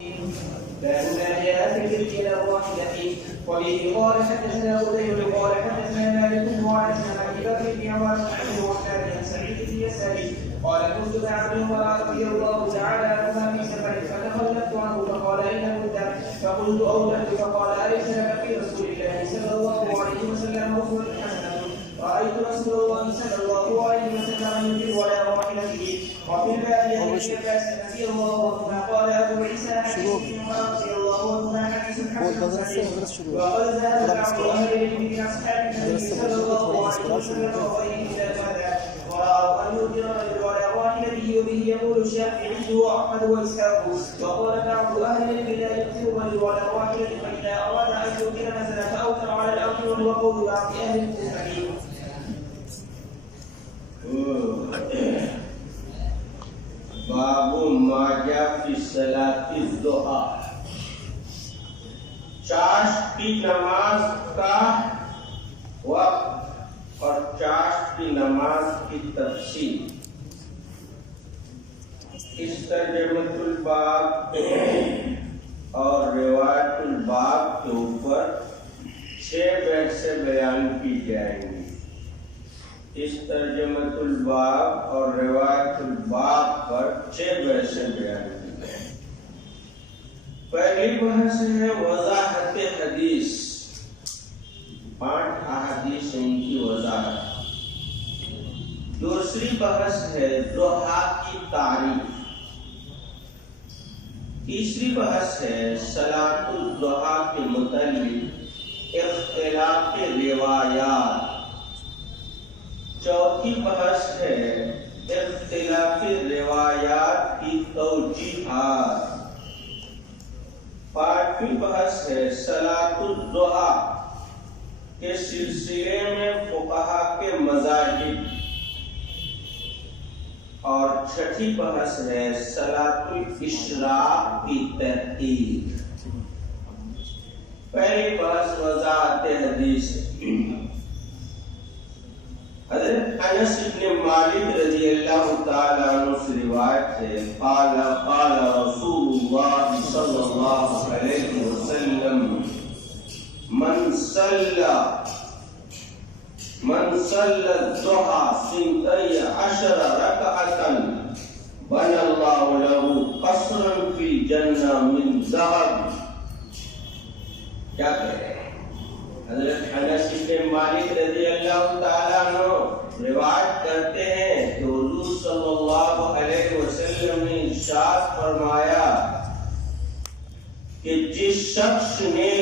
باب ما جاء في الكلى الواحدة وبه قال حدثنا أبي قال حدثنا مالك قال حدثنا أبي بكر بن عمر عن سعيد بن يساري قال كنت مع ابن عمر رضي الله تعالى عنهما في سفر فتخلفت عنه فقال أين كنت؟ فقلت أولدت فقال أليس لك في رسول الله صلى الله عليه وسلم أسوة حسنة رأيت رسول الله صلى الله عليه وسلم ينفر على راحلته وفي الباب عن ابن عباس رضي الله عنهما قال أبو عيسى حديث رضي الله عنهما حديث حسن صحيح وقد ذهب بعض أهل العلم من أصحاب النبي صلى الله عليه وسلم وغيره إلى هذا ورأوا أن يؤثر الرجل على راحلته وبه يقول الشافعي وأحمد وإسحاق وقال بعض أهل العلم لا يؤثر الرجل على راحلته فإذا أراد أن يؤثر نزل فأوثر على الأرض وهو قول بعض أهل الكوفة. باب ما جاء في صلاة الضحى چاشت کی نماز کا وقت اور چاشت کی نماز کی تفصیل. اس ترجمۃ الباب اور روایت الباب کے اوپر 6 بحثیں بیان کی جائیں گی. اس ترجمۃ الباب اور روایت الباب پر 6 بحثیں بیان کی جائیں. پہلی بحث ہے وضاحت حدیث. 5 احادیث ان کی وضاحت. دوسری بحث ہے ضحیٰ کی تعریف. تیسری بحث ہے صلاۃ الضحیٰ کے متعلق اختلاف روایات. چوتھی بحث ہے اختلاف روایات کی توجیحات. 5ویں بحث ہے صلاۃ الضحیٰ کے سلسلے میں فقہا کے مذاہب. اور 6ٹھی بحث ہے صلاۃ الاشراق کی تحقیق. پہلی بحث وضاحت حدیث. حضرت انس بن مالک رضی اللہ تعالی عنہ سے روایت ہے قال رسول اللہ صلی اللہ علیہ وسلم من صلى الضحى 12 ركعة بنى الله له قصرا في الجنة من ذهب. کیا کہہ رہے ہیں؟ حضرت انس بن مالک رضی اللہ تعالیٰ عنہ روایت کرتے ہیں کہ حضور صلی اللہ علیہ وسلم نے ارشاد فرمایا کہ جس شخص نے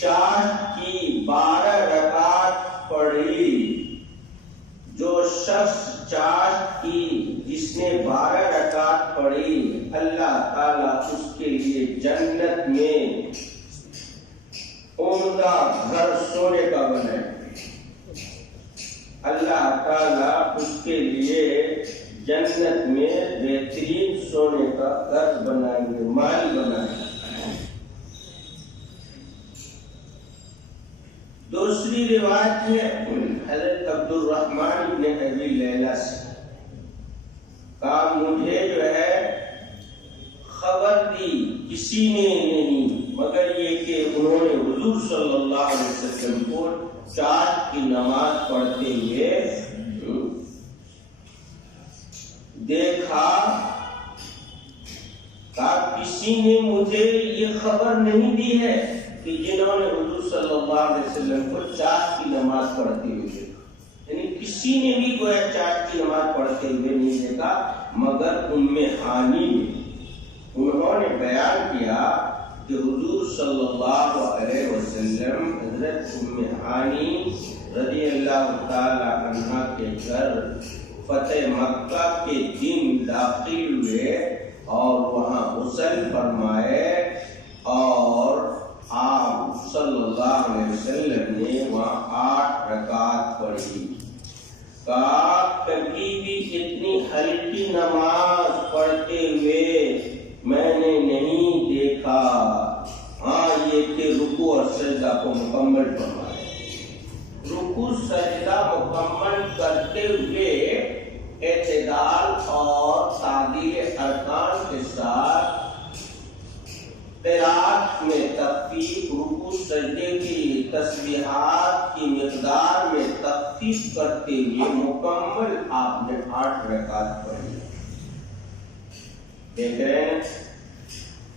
چاشت کی 12 رکعت پڑھی، جو شخص چاشت کی جس نے 12 رکعت پڑھی، اللہ تعالیٰ اس کے لیے جنت میں عمدہ گھر سونے کا بنائے. اللہ تعالیٰ اس کے لیے جنت میں بہترین سونے کا گھر بنائیں گے، محل بنائیں گے. دوسری روایت ہے حضرت عبد الرحمن بن ابی لیلہ سے کہا مجھے جو ہے خبر دی کسی نے نہیں مگر یہ کہ انہوں نے حضور صلی اللہ علیہ وسلم کو چاشت کی نماز پڑھتے ہوئے دیکھا. کہا کسی نے مجھے یہ خبر نہیں دی ہے کہ جنہوں نے حضور صلی اللہ علیہ وسلم کو چاشت کی نماز پڑھتے ہوئے دیکھا. یعنی کسی نے بھی کوئی چاشت کی نماز پڑھتے ہوئے نہیں دیکھا مگر ام ہانی نے. انہوں نے بیان کیا کہ حضور صلی اللہ علیہ وسلم حضرت ام ہانی رضی اللہ تعالی عنہ کے گھر فتح مکہ کے دن داخل ہوئے اور وہاں غسل فرمائے اور آپ صلی اللہ علیہ وسلم نے وہاں 8 رکعت پڑھی. کہا کبھی بھی اتنی ہلکی نماز پڑھتے ہوئے میں نے نہیں دیکھا. ہاں یہ کہ رکوع اور سجدہ کو مکمل فرمائے. رکوع سجدہ مکمل کرتے ہوئے اعتدال اور تعدیل ارکان کے ساتھ رکعات میں تخفیف، رکوع سجدے کی تسبیحات کی مقدار میں تخفیف کرتے ہوئے مکمل آپ نے 8 رکعات پڑھی. دیکھ رہے ہیں.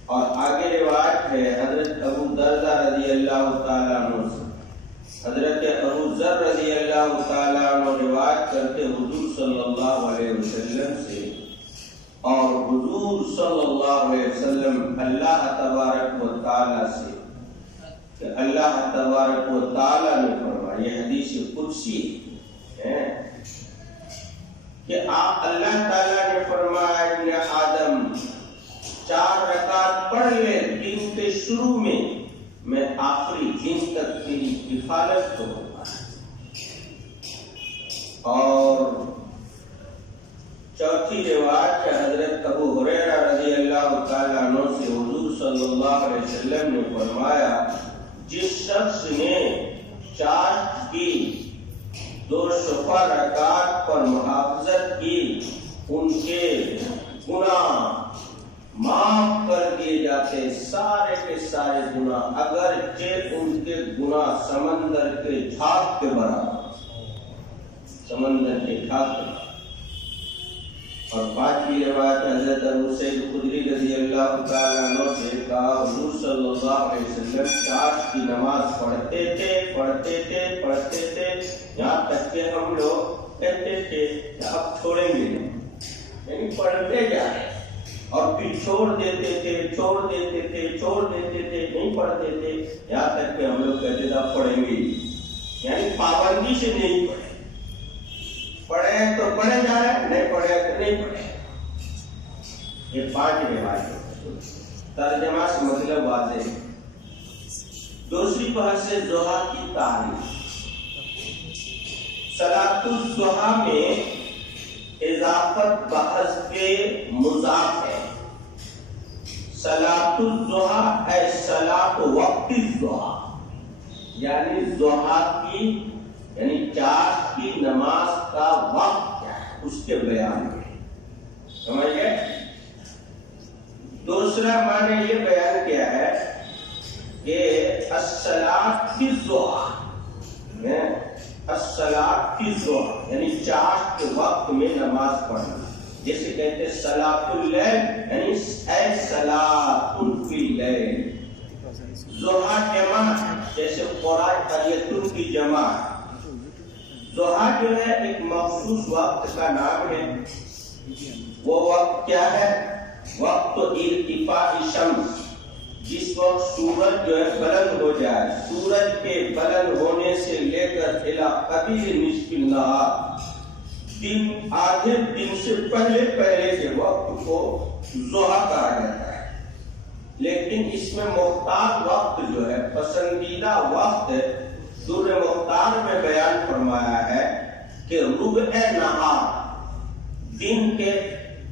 اور آگے روایت ہے حضرت ابو دردہ رضی اللہ تعالیٰ عنہ سے. حضرت ابو ذر رضی اللہ تعالیٰ عنہ روایت کرتے حضور صلی اللہ علیہ وسلم سے، اور حضور صلی اللہ علیہ وسلم اللہ تبارک و تعالیٰ سے کہ اللہ تبارک و تعالیٰ نے فرمایا، یہ حدیث قدسی ہے کہ آپ اللہ تعالیٰ نے فرمایا ابن آدم 4 رکعت پڑھ لے دن کے شروع میں آخری دن تک تیری کفالت کروں گا. اور چوتھی روایت کا حضرت ابو ہریرہ رضی اللہ تعالیٰ عنہ سے حضور صلی اللہ علیہ وسلم نے فرمایا، جس شخص نے چاشت کی 2 شفع رکعات پر محافظت کی، ان کے گناہ معاف کر دیے جاتے، سارے کے سارے گناہ، اگرچہ ان کے گناہ سمندر کے جھاگ کے برابر، سمندر کے جھاگ کے برابر. اور 5ویں روایت حضرت ابو سعید خدری رضی اللہ تعالیٰ عنہ سے کہا، حضور صلی اللہ علیہ وسلم چاشت کی نماز پڑھتے تھے یہاں تک کہ ہم لوگ کہتے تھے کہ اب چھوڑیں گے، یعنی پڑھتے جا رہے اور پھر چھوڑ دیتے تھے، نہیں پڑھتے تھے، یہاں تک کہ ہم لوگ کہتے تھے پڑھیں گے، یعنی پابندی سے نہیں پڑھے. پڑھے تو پڑھے جا رہے، نہیں پڑھے تو نہیں پڑھے. یہ 5 روایت ترجمہ سے مطلب واضح ہے. دوسری بحث ہے ضحیٰ کی تعریف. صلاۃ الضحیٰ میں اضافت بحث کے مضاف ہے. صلاۃ الضحیٰ اے صلاۃ وقت الضحیٰ، یعنی ضحیٰ کی یعنی چاشت کی نماز کا وقت کیا ہے اس کے بیان میں. سمجھ گئے؟ دوسرا معنی یہ بیان کیا ہے کہ الصلاۃ فی الضحیٰ، الصلاۃ فی الضحیٰ یعنی چاشت کے وقت میں نماز پڑھنا. جیسے کہتے ہیں صلاۃ اللیل یعنی اے صلاۃ فی اللیل. ضحیٰ جمع جیسے قرآن قریۃ کی جمع. ضحیٰ جو ہے ایک مخصوص وقت کا نام ہے. وہ وقت کیا ہے؟ وقت ارتفاع شمس، جس وقت سورج جو ہے بلند ہو جائے. سورج کے بلند ہونے سے لے کر الی قبیل نصف النہار، دن آدھے دن سے پہلے کے وقت کو ضحیٰ کہا جاتا ہے. لیکن اس میں مختار وقت جو ہے پسندیدہ وقت در مختار میں بیان فرمایا ہے کہ ربع نہار، دن کے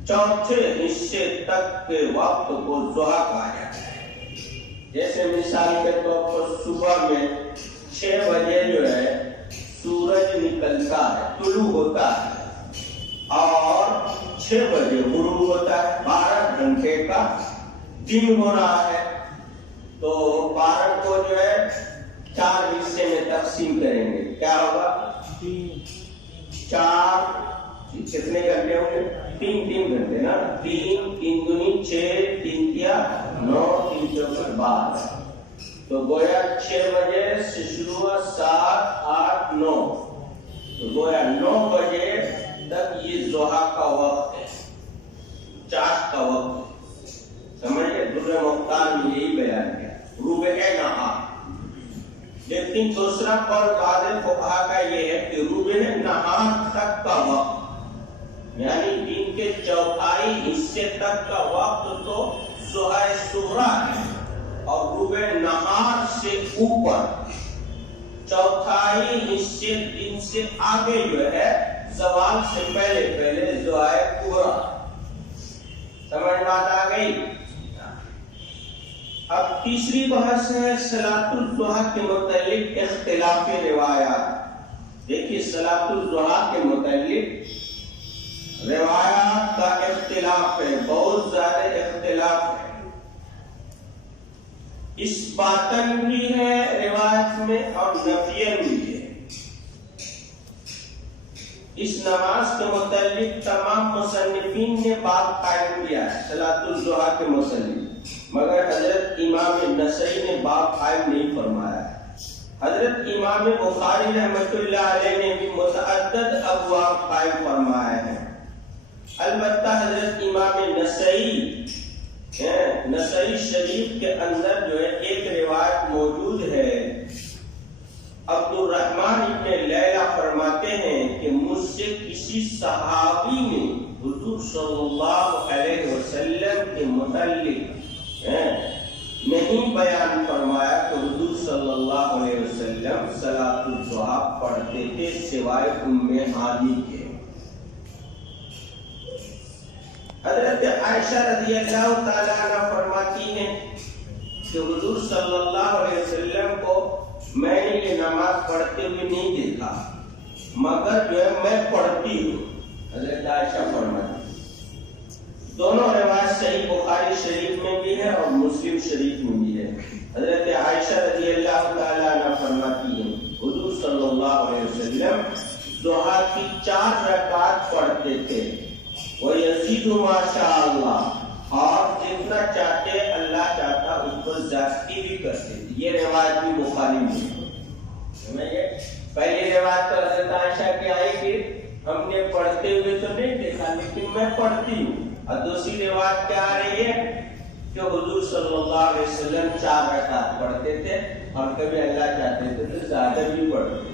چوتھے حصے تک کے وقت کو ضحیٰ کہا جاتا ہے. جیسے مثال کے طور پر صبح میں 6 بجے جو ہے سورج نکلتا ہے، طلوع ہوتا ہے، اور 6 بجے غروب ہوتا ہے. 12 گھنٹے کا دن ہو رہا ہے. تو 12 کو جو ہے 4 حصے میں تقسیم کریں گے. کیا ہوگا؟ 4 کتنے گھنٹے ہوں گے؟ 3 گھنٹے نا. 3 دونی 6، 3 تیا 9، 3 چوکے 12. تو گویا 6 بجے سے شروع ہوا، 7، 8، 9. تو گویا 9 بجے تک یہ ضحیٰ کا وقت ہے، چاشت کا وقت. سمجھے؟ در مختار میں یہی بیان کیا ربع نہار. لیکن دوسرا قول بعض فقہا کا یہ ہے کہ ربع نہار تک کا وقت، یعنی دن کے چوتھائی حصے تک کا وقت تو ضحیٰ صغریٰ ہے، اور ربع نہار سے اوپر چوتھائی حصے دن سے آگے جو ہے زوال سے پہلے ضحیٰ کبریٰ. سمجھ بات آ گئی؟ اب تیسری بحث ہے صلاۃ الضحیٰ کے متعلق اختلاف روایات. دیکھیے صلاۃ الضحیٰ کے متعلق روایات کا اختلاف ہے، بہت زیادہ اختلاف ہے. اس باتن بھی ہے روایت میں اور نفین بھی ہے۔ اس نماز کے متعلق تمام مصنفین نے باب قائم کیا ہے صلاۃ الضحیٰ کے متعلق، مگر حضرت امام نسائی نے باب قائم نہیں فرمایا ہے۔ حضرت امام بخاری رحمۃ اللہ علیہ نے بھی متعدد ابواب قائم فرمائے ہیں۔ البتہ حضرت امام نسائی شریف کے اندر جو ہے ایک روایت موجود ہے، عبد الرحمن ابن لیلہ فرماتے ہیں کہ مجھ سے کسی صحابی نے حضور صلی اللہ علیہ وسلم کے متعلق نہیں بیان فرمایا کہ حضور صلی اللہ علیہ وسلم صلاۃ الضحیٰ پڑھتے تھے سوائے ام ہانی کے۔ حضرت عائشہ رضی اللہ تعالیٰ عنہ فرماتی ہیں کہ حضور صلی اللہ علیہ وسلم کو میں نے یہ نماز پڑھتے ہوئے نہیں دیکھا، مگر جو ہے میں پڑھتی ہوں۔ حضرت عائشہ فرماتی ہیں، دونوں روایت صحیح بخاری شریف میں بھی ہے اور مسلم شریف میں بھی ہے۔ حضرت عائشہ رضی اللہ تعالیٰ عنہ فرماتی ہیں حضور صلی اللہ علیہ وسلم ضحیٰ کی 4 رکعات پڑھتے تھے، وَيَزِيدُ مَا شَاءَ اللَّهُ، اور جتنا چاہتے اللہ چاہتا اس پر زیادتی بھی کرتے تھے۔ یہ روایت بھی بخاری میں ہے۔ پہلی روایت تو حضرت عائشہ کی آئی کہ ہم نے پڑھتے ہوئے تو نہیں دیکھا لیکن میں پڑھتی ہوں، اور دوسری روایت کیا آ رہی ہے کہ حضور صلی اللہ علیہ وسلم 4 رکعات پڑھتے تھے اور کبھی اللہ چاہتے تھے تو زیادہ بھی پڑھتے تھے۔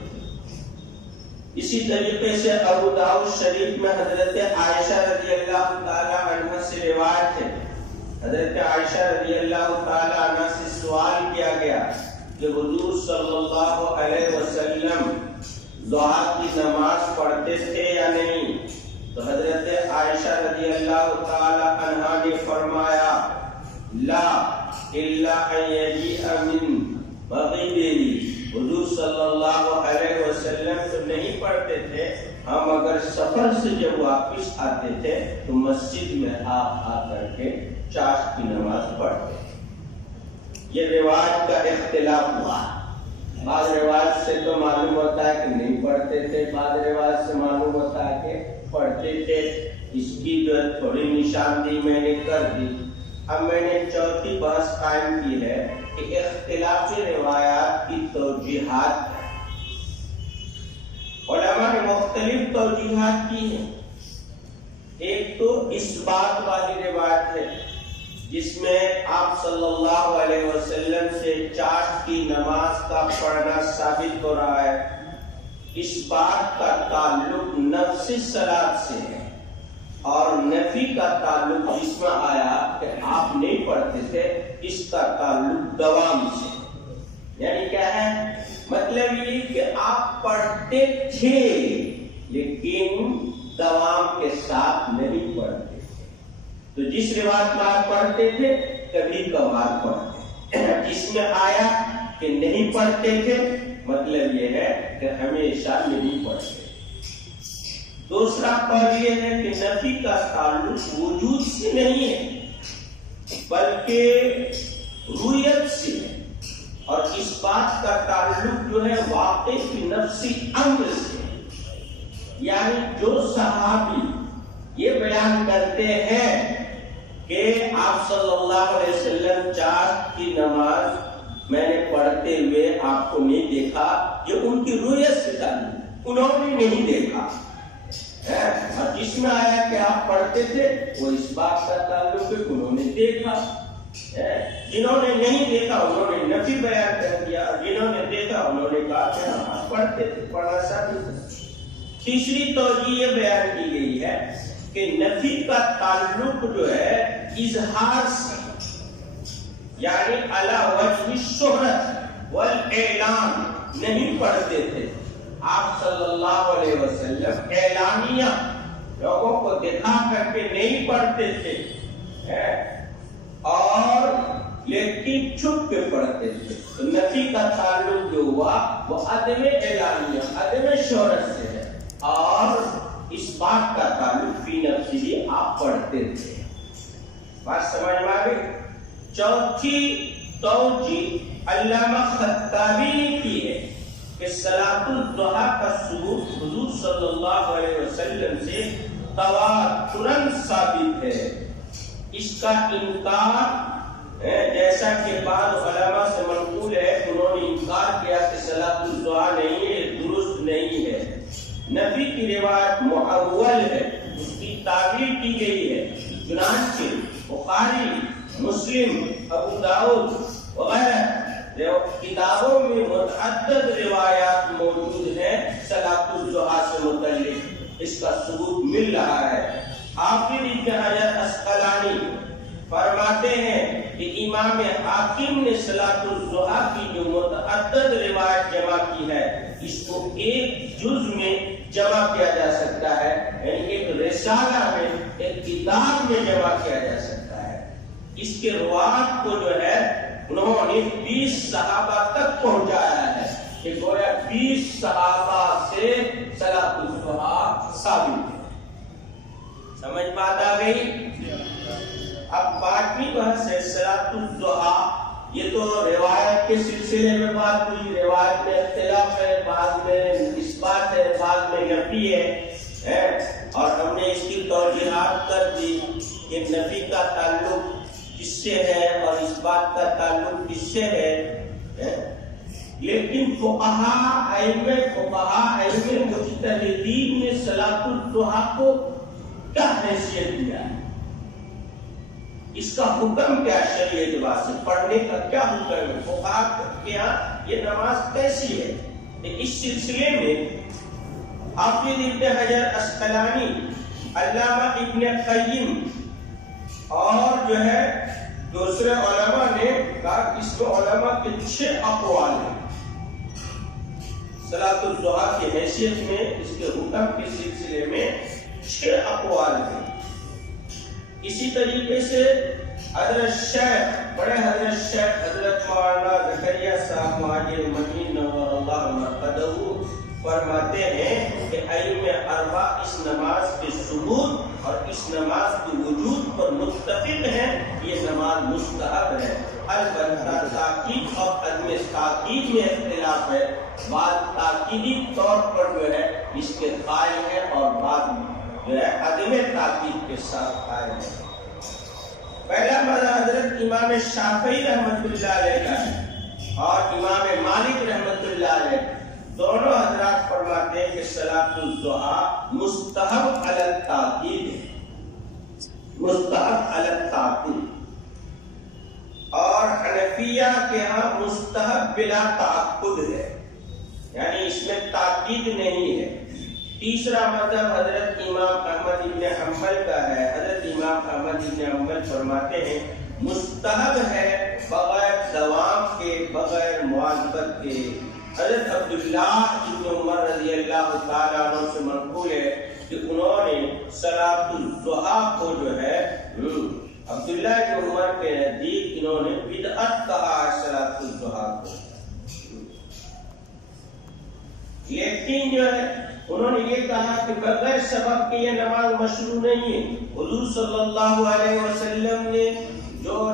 اسی طریقے سے ابو داؤد شریف میں حضرت عائشہ رضی اللہ تعالی عنہ سے روایت ہے، حضرت عائشہ رضی اللہ تعالی عنہ سے سوال کیا گیا کہ حضور صلی اللہ علیہ وسلم ضحیٰ کی نماز پڑھتے تھے یا نہیں، تو حضرت عائشہ رضی اللہ تعالی عنہ نے فرمایا لا الا ان یجیء من مغیبہ، حضور صلی اللہ علیہ وسلم تو نہیں پڑھتے تھے، ہم اگر سفر سے جب واپس آتے تھے تو مسجد میں آ کر کے چاش کی نماز پڑھتے۔ یہ روایت کا اختلاف ہوا، بعض روایت سے تو معلوم ہوتا ہے کہ نہیں پڑھتے تھے، بعض روایت سے معلوم ہوتا ہے کہ پڑھتے تھے۔ اس کی جو تھوڑی نشاندہی میں نے کر دی۔ اب میں نے چوتھی بحث قائم کی ہے کہ اختلافی روایات کی توجیحات ہے۔ علماء نے مختلف توجیحات کی ہیں۔ ایک تو اس بات والی روایت ہے جس میں آپ صلی اللہ علیہ وسلم سے چاش کی نماز کا پڑھنا ثابت ہو رہا ہے۔ اس بات کا تعلق نفس صلاۃ سے ہے، اور نفی کا تعلق جس میں آیا کہ آپ نہیں پڑھتے تھے اس کا تعلق دوام سے، یعنی کیا ہے مطلب یہ کہ آپ پڑھتے تھے لیکن دوام کے ساتھ نہیں پڑھتے تھے۔ تو جس روایت میں آپ پڑھتے تھے کبھی کبھار پڑھتے، جس میں آیا کہ نہیں پڑھتے تھے مطلب یہ ہے کہ ہمیشہ نہیں پڑھتے۔ دوسرا قول یہ ہے کہ نفی کا تعلق وجود سے نہیں ہے بلکہ رویت سے ہے، اور اس بات کا تعلق جو ہے واقع کی نفسی امر سے ہے۔ یعنی جو صحابی یہ بیان کرتے ہیں کہ آپ صلی اللہ علیہ وسلم چاش کی نماز میں نے پڑھتے ہوئے آپ کو نہیں دیکھا، یہ ان کی رویت سے تعلق، انہوں نے نہیں دیکھا، اور جس میں آیا کہ آپ پڑھتے تھے وہ اس بات کا تعلق ہے کہ انہوں نے دیکھا۔ جنہوں نے نہیں دیکھا انہوں نے نفی بیان کر دیا، اور جنہوں نے دیکھا انہوں نے کہا کہ ہم پڑھتے تھے، پڑھنا ثابت ہے۔ تیسری توجیہ یہ بیان کی گئی ہے کہ نفی کا تعلق جو ہے اظہار سے، یعنی علی وجہ الشہرت والاعلان، نہیں پڑھتے تھے آپ صلی اللہ علیہ وسلم اعلانیہ لوگوں کو دکھا کر کے نہیں پڑھتے تھے، اور لیکن چھپ کے پڑھتے تھے۔ تو نفی کا تعلق جو ہوا وہ عدم اعلانیہ، عدم شہرت سے ہے، اور اس بات کا تعلق فی نفسی آپ پڑھتے تھے۔ بات سمجھ میں آ گئی؟ چوتھی توجیہ علامہ خطابی نے کی ہے کہ صلاۃ الضحیٰ کا ثبوت حضور صلی اللہ علیہ وسلم سے تواتراً ثابت ہے۔ اس کا انکار جیسا کہ بعض علماء سے منقول ہے، انہوں نے انکار کیا کہ صلاۃ الضحیٰ نہیں ہے، درست نہیں ہے، نفی کی روایت معول ہے، اس کی تعبیر کی گئی ہے۔ چنانچہ بخاری، مسلم، ابو داؤد وغیرہ کتابوں میں متعدد روایات موجود ہیں صلاۃ الضحیٰ سے متعلق، اس کا ثبوت مل رہا ہے۔ حافظ ابن حجر اسقلانی فرماتے ہیں کہ امام حاکم نے صلاۃ الضحیٰ کی جو متعدد روایت جمع کی ہے، اس کو ایک جز میں جمع کیا جا سکتا ہے، یعنی ایک رسالہ میں، ایک کتاب میں جمع کیا جا سکتا ہے۔ اس کے روایت کو جو ہے انہوں نے 20 صحابہ تک پہنچایا ہے کہ گویا 20 صحابہ سے صلاۃ الضحیٰ ثابت ہے۔ سمجھ بات آ گئی؟ اب 5ویں بحث ہے صلاۃ الضحیٰ۔ یہ تو روایت کے سلسلے میں بات ہوئی، روایت میں اختلاف ہے، بعض میں اثبات ہے، بعض میں نفی ہے، اور ہم نے اس کی توضیحات کر دی کہ نفی کا تعلق کس سے ہے اور اس بات کا تعلق کس سے ہے۔ لیکن فقہاء مجتہدین نے صلاۃ الضحیٰ کو کیا حیثیت دیا ہے، اس کا حکم کیا شریعت اعتبار سے، پڑھنے کا کیا حکم ہے، فقہاء کے یہاں یہ نماز کیسی ہے؟ اس سلسلے میں حافظ ابن حجر اسقلانی، علامہ ابن قیم اور جو ہے دوسرے علماء نے کہا کہ اس کو علماء کے 6 اقوال ہیں صلاۃ الضحیٰ کی حیثیت میں، اس کے حکم کے سلسلے میں 6 اقوال ہیں۔ اسی طریقے سے حضرت شیخ، بڑے حضرت شیخ حضرت مولانا زکریا صاحب مہاجر مدین نور اللہ مرقدہ فرماتے ہیں کہ ائمہ اربعہ اس نماز کے ثبوت اور اس نماز کے وجود پر متفق ہیں، یہ نماز مستحب ہے۔ البتہ تاکید اور عدم تاکید میں اختلاف ہے، بعض تاکیدی طور پر جو ہے اس کے قائل ہیں اور بعض جو ہے عدم تاکید کے ساتھ قائل ہیں۔ پہلا مذہب حضرت امام شافعی رحمۃ اللہ علیہ کا ہے اور امام مالک رحمۃ اللہ علیہ، دونوں حضرات فرماتے ہیں کہ صلاۃ الضحیٰ مستحب علی التاکید ہے، مستحب علی التاکید، اور حنفیہ کے ہاں مستحب بلا تعقد ہے، یعنی اس میں تاکید نہیں ہے۔ تیسرا مذہب حضرت امام احمد بن حنبل کا ہے، حضرت امام احمد بن حنبل فرماتے ہیں مستحب ہے بغیر دوام کے، بغیر مواظبت کے۔ حضرت عبداللہ ابن عمر رضی اللہ تعالیٰ عنہ سے منقول ہے کہ انہوں نے صلاۃ الضحیٰ کو جو ہے عبداللہ ابن عمر کے نزدیک انہوں نے بدعت کہا ہے صلاۃ الضحیٰ کو، لیکن جو ہے انہوں نے یہ کہا کہ بغیر سبب کے یہ نماز مشروع نہیں ہے۔ حضور صلی اللہ علیہ وسلم نے جو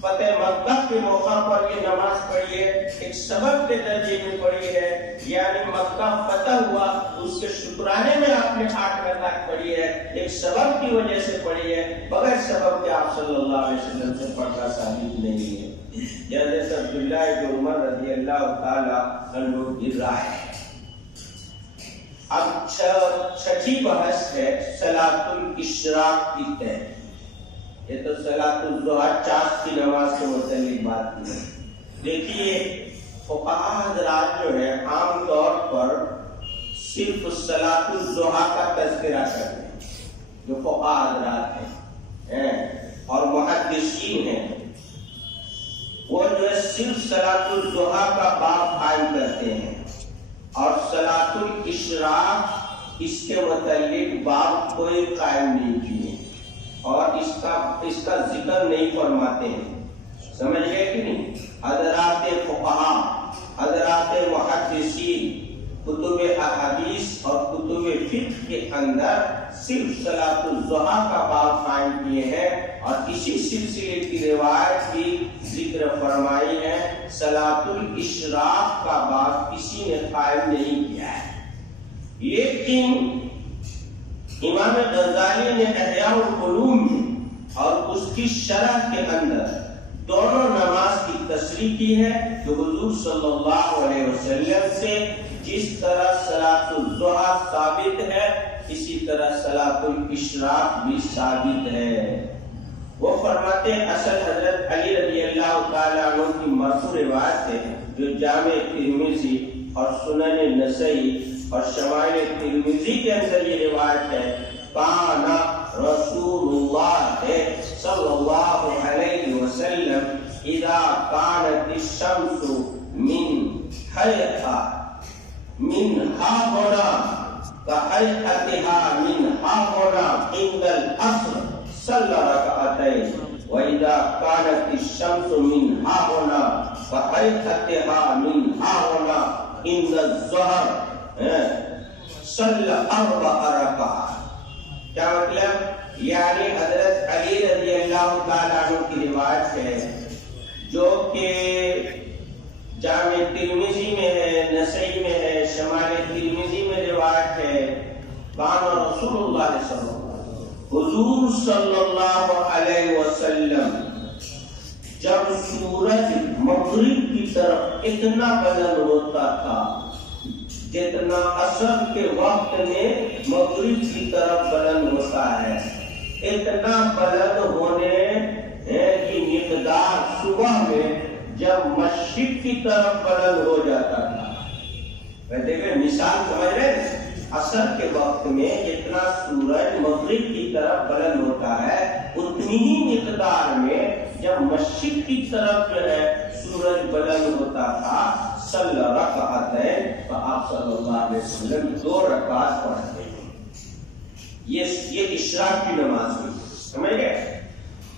فتح مکہ کے موقع پر یہ نماز پڑھی ہے، ایک سبب کے درجے میں پڑھی ہے، یعنی مکہ فتح ہوا اس کے شکرانے میں آپ نے 8 رکعت پڑھی ہے، ایک سبب کی وجہ سے پڑھی ہے، بغیر سبب کے آپ صلی اللہ علیہ وسلم سے پڑھنا ثابت نہیں ہے۔ حضرت عبداللہ بن عمر رضی اللہ تعالیٰ عنہ کی رائے ہے۔ اب 6ٹھی بحث ہے صلاۃ الاشراق کی طے۔ یہ تو صلاۃ الضحیٰ چاش کی نماز کے متعلق بات کی ہے۔ دیکھیے فقہاء حضرات جو ہے عام طور پر صرف صلاۃ الضحیٰ کا تذکرہ کرتے ہیں، جو فقہاء حضرات ہیں اور محدثین ہیں، وہ جو ہے صرف صلاۃ الضحیٰ کا باب قائم کرتے ہیں اور صلاۃ الاشراق اس کے متعلق باب کوئی قائم نہیں کیے اور اس کا ذکر نہیں فرماتے ہیں۔ سمجھ گئے کہ نہیں؟ حضرات فقہاء، حضرات محدثین کتب احادیث اور کتب فقہ کے اندر صرف صلاۃ الضحیٰ کا باب قائم کیے ہیں اور اسی سلسلے کی روایت کی ذکر فرمائی اشراق کا باب کسی نے قائم نہیں کیا ہے، لیکن امام غزالی نے احیاء العلوم میں اور اس کی شرح کے اندر دونوں نماز کی تصریح کی ہے، جو حضور صلی اللہ علیہ وسلم سے جس طرح صلاۃ الضحیٰ ثابت ہے اسی طرح صلاۃ الاشراق بھی ثابت ہے۔ وہ فرماتے ہیں اصل حضرت علی رضی اللہ تعالیٰ عنہ کی مرفوع روایت ہے جو جامع ترمذی اور سنن نسائی اور شمائل ترمذی کے اندر یہ روایت ہے، کان رسول اللہ صلی اللہ علیہ وسلم اذا كانت الشمس من هاهنا كهيئتها من هاهنا عند العصر صلى ركعتين، وإذا كانت الشمس من هاهنا كهيئتها من هاهنا عند الظهر صلى 4 ركعات۔ کیا مطلب؟ یعنی حضرت علی رضی اللہ تعالیٰ عنہ کی روایت ہے جو کہ جامع ترمذی میں ہے، نسائی میں ہے، شمال ترمذی میں روایت ہے، کان رسول اللہ صلی اللہ علیہ وسلم، حضور صلی اللہ علیہ وسلم جب سورج مغرب کی طرف اتنا بلند ہوتا تھا جتنا عصر کے وقت میں مغرب کی طرف بلند ہوتا ہے، اتنا بلند ہونے کی مقدار صبح میں جب مشرق کی طرف بلند ہو جاتا تھا۔ دیکھیں مثال سمجھ رہے ہیں، عصر کے وقت میں جتنا سورج مغرب کی طرف بلند ہوتا ہے اتنی ہی مقدار میں جب مشرق کی طرف جو ہے سورج بلند ہوتا تھا صلی رکعتین، تو آپ صلی اللہ علیہ وسلم 2 رکعت پڑھتے ہیں۔ یہ اشراق کی نماز ہوئی، سمجھ گئے؟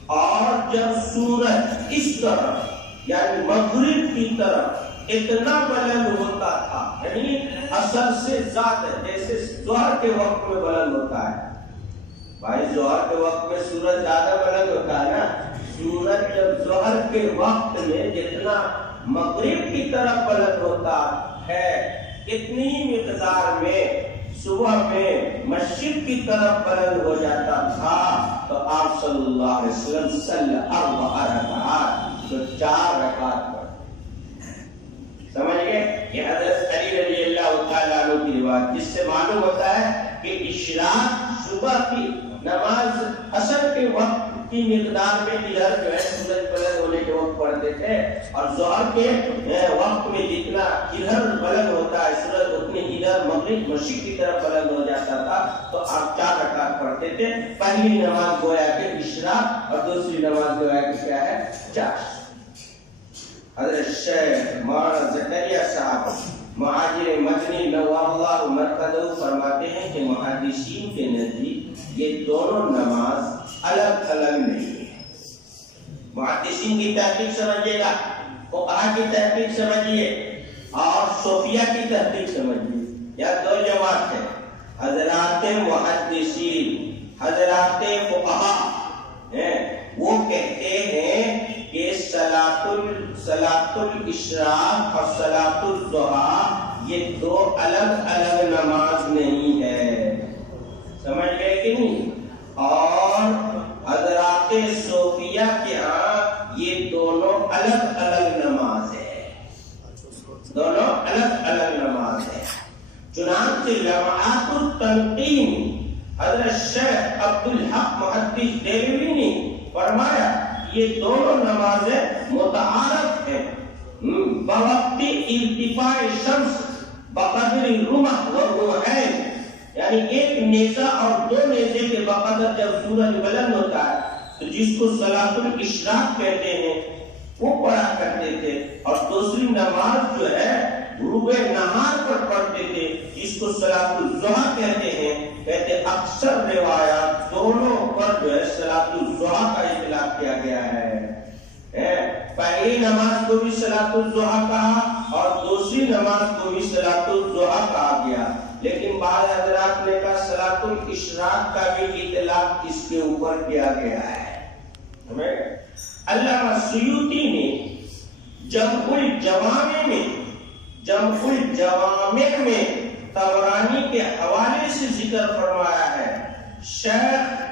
اور جب سورج اس طرف یعنی مغرب کی طرف اتنا بلند ہوتا تھا، یعنی عصر سے زیادہ، جیسے ظہر کے وقت میں بلند ہوتا ہے، بھائی ظہر کے وقت میں سورج زیادہ بلند ہوتا ہے نا، سورج جب ظہر کے وقت میں جتنا مغرب کی طرف بلند ہوتا ہے اتنی مقدار میں صبح میں مشرق کی طرف بلند ہو جاتا تھا، تو آپ صلی اللہ علیہ وسلم صلی 4 رکعات، تو 4 رکعت پڑھتے۔ سمجھ گئے؟ یہ حضرت علی رضی اللہ تعالیٰ عنہ کی روایت، جس سے معلوم ہوتا ہے کہ اشراق صبح کی نماز عصر کے وقت کی مقدار میں ادھر جو ہے سورج بلند ہونے کے وقت پڑھتے تھے، اور ظہر کے وقت میں جتنا ادھر بلند ہوتا ہے سورج اتنے ادھر مغرب مشرق کی طرف بلند ہو جاتا تھا، تو آپ 4 رکعت پڑھتے تھے۔ پہلی نماز گویا کہ اشراق اور دوسری نماز گویا کہ کیا ہے؟ چاشت۔ حضرت شیخ مولانا زکریا صاحب مہاجر مدنی نوّر اللہ مرکزہ فرماتے ہیں کہ محدثین کے نزدیک یہ دونوں نماز الگ الگ نہیں ہے۔ محدثین کی تحقیق سمجھیے گا، فقہا کی تحقیق سمجھیے اور صوفیہ کی تحقیق سمجھیے، یا 2 جماعت ہے، حضرات محدثین، حضرات فقہا وہ کہتے ہیں کہ صلاۃ الاشراق اور صلاۃ الضحیٰ یہ 2 الگ الگ نماز نہیں ہے، سمجھ گئے کہ نہیں؟ اور حضرات صوفیہ کے ہاں یہ دونوں الگ الگ نماز ہے، دونوں الگ الگ نماز ہے۔ چنانچہ لمعات التنقیم حضرت شیخ عبدالحق محدث دہلوی نے فرمایا یہ دونوں نمازیں متعارف ہیں بوقت ارتفاع شمس بقدر رمح والرمحین، یعنی ایک نیزہ اور 2 نیزے کے بقدر جب سورج بلند ہوتا ہے تو جس کو صلاۃ الاشراق کہتے ہیں وہ پڑھا کرتے تھے، اور دوسری نماز جو ہے غروب نہار پر پڑھتے تھے جس کو صلاۃ الضحیٰ کہتے ہیں۔ کہتے اکثر روایات دونوں پر جو ہے صلاۃ الضحیٰ کا اطلاق کیا گیا ہے، پہلی نماز کو بھی صلاۃ الضحیٰ کہا اور دوسری نماز کو بھی صلاۃ الضحیٰ کہا گیا، لیکن بعض حضرات نے کہا صلاۃ الاشراق کا بھی اطلاق اس کے اوپر کیا گیا ہے۔ علامہ سیوطی نے جمع الجوامع میں طبرانی کے حوالے سے ذکر فرمایا ہے۔ شیخ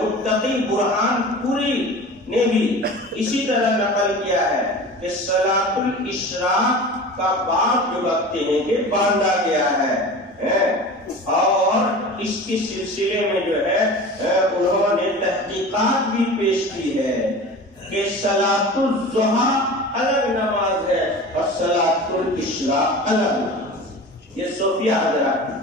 متقی برہان پوری نے بھی اسی طرح نقل کیا ہے کہ صلاۃ الاشراق کا باب جو رکھتے ہیں کہ باندھا گیا ہے، اور اس کے سلسلے میں جو ہے انہوں نے تحقیقات بھی پیش کی ہے کہ صلاۃ الضحیٰ الگ نماز ہے اور صلاۃ الاشراق الگ نماز۔ یہ صوفیہ حضرات کی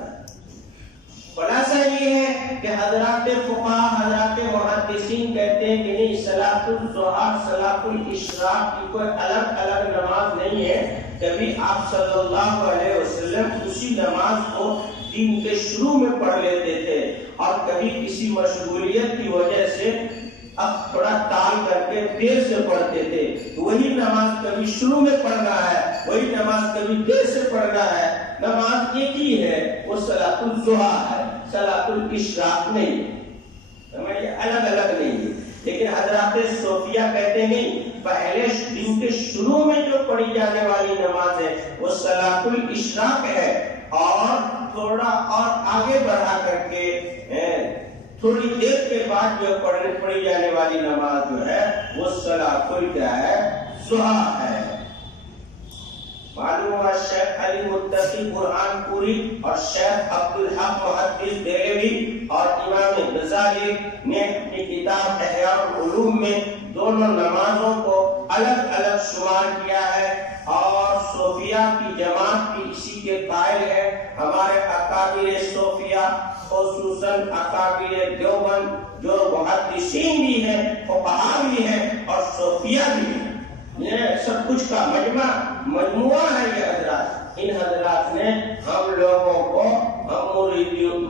خلاصہ یہ ہے کہ حضرات فقہاء، حضرات محدثین کہتے ہیں کہ نہیں، صلاۃ الضحیٰ صلاۃ الاشراق کی کوئی الگ الگ نماز نہیں ہے۔ کبھی آپ صلی اللہ علیہ وسلم اسی نماز کو دن کے شروع میں پڑھ لیتے تھے، اور کبھی کسی مشغولیت کی وجہ سے اب تھوڑا ٹال کر کے دیر سے پڑھتے تھے۔ وہی نماز کبھی شروع میں پڑھنا ہے، وہی نماز کبھی دیر سے پڑھنا ہے، نماز ایک ہی ہے، وہ صلاۃ الضحیٰ ہے، صلاۃ الاشراق نہیں ہے، الگ الگ نہیں ہے۔ لیکن حضرات صوفیہ کہتے نہیں، پہلے دن کے شروع میں جو پڑھی جانے والی نماز ہے وہ صلاۃ الاشراق ہے، اور تھوڑا اور آگے بڑھا کر کے تھوڑی دیر کے بعد جو پڑھی جانے والی نماز جو ہے وہ صلاۃ الضحیٰ ہے۔ معلوم ہوا شیخ علی متقی برہان پوری اور شیخ عبدالحق محدث دہلوی اور امام غزالی نے اپنی کتاب احیاء العلوم میں دونوں نمازوں کو الگ الگ شمار کیا ہے، اور صوفیہ کی جماعت بھی اسی کے قائل ہے۔ ہمارے اکابر صوفیہ خصوصاً اکابر دیوبند جو محدثین بھی ہیں، فقہاء بھی ہیں اور صوفیہ بھی ہیں، یہ سب کچھ کا مجموعہ ہے یہ حضرات۔ ان حضرات نے ہم لوگوں کو، ہم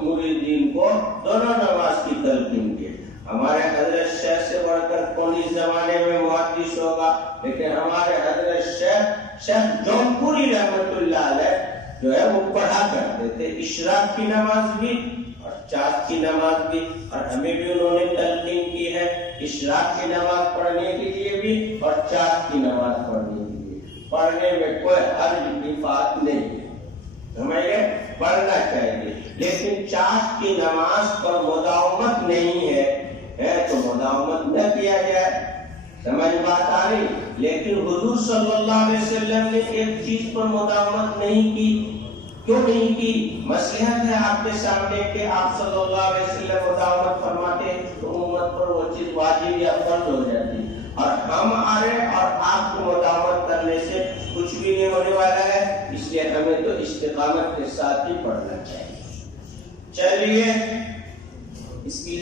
مریدین کو دونوں نماز کی تلقین کی۔ ہمارے حضرت شیخ سے بڑھ کر کون اس زمانے میں محدث ہوگا، لیکن ہمارے حضرت شیخ جونپوری رحمت اللہ علیہ جو ہے وہ پڑھا کرتے تھے اشراق کی نماز بھی اور چاند کی نماز بھی، اور ہمیں بھی انہوں نے تلقین کی ہے اشراق کی نماز پڑھنے کے لیے بھی اور چاند کی نماز پڑھنے کے لیے۔ پڑھنے میں کوئی حرج کی بات نہیں، ہمیں پڑھنا چاہیے، لیکن چاند کی نماز پر مداومت نہیں ہے تو مداومت نہ کیا جائے۔ سمجھ بات آ رہی؟ لیکن حضور صلی اللہ علیہ وسلم نے ایک چیز پر مداومت نہیں کی، کیوں نہیں کی؟ مصلحت ہے آپ کے سامنے کہ آپ صلی اللہ علیہ وسلم مداومت فرماتے تو امت پر وہ چیز واجب یا فرض ہو جاتی، اور ہم آ رہے اور آپ کو مداومت کرنے سے کچھ بھی نہیں ہونے والا ہے، اس لیے ہمیں تو استقامت کے ساتھ ہی پڑھنا چاہیے۔ چلیے اس کی